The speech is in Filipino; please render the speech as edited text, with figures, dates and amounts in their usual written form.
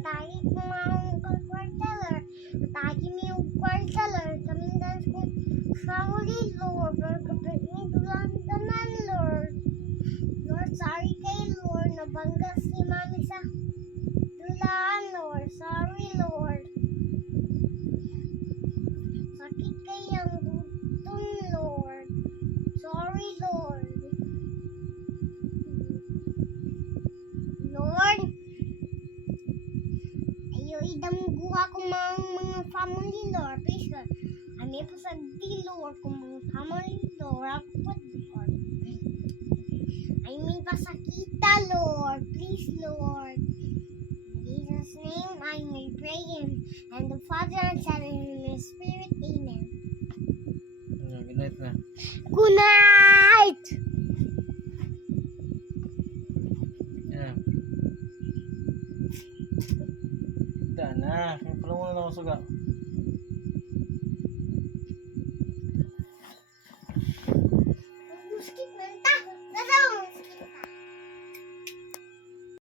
Atake ko mga kwarteler. Atake mo yung kwarteler. Kaming kong family, Lord. Pero kapit ni Dulandanan, Lord. Lord, sorry kay Lord. Nabangga si Mami sa dulaan, Lord. Sorry, Lord. Sakit kayang button, Lord. Sorry, Lord. Lord, ayo idamgo ako mga family, Lord. Please, Lord. Ami po sa di, Lord, kung mga family, Lord. Ako po, Lord. I mean, pasakita, Lord. Please, Lord. In Jesus' name, I may pray and the Father and Son and the Spirit. Amen. Good night na. Good night! Yeah. Ita na. Kaya pala mo na ako suga. Muskit man ta. Nasa muskit ta.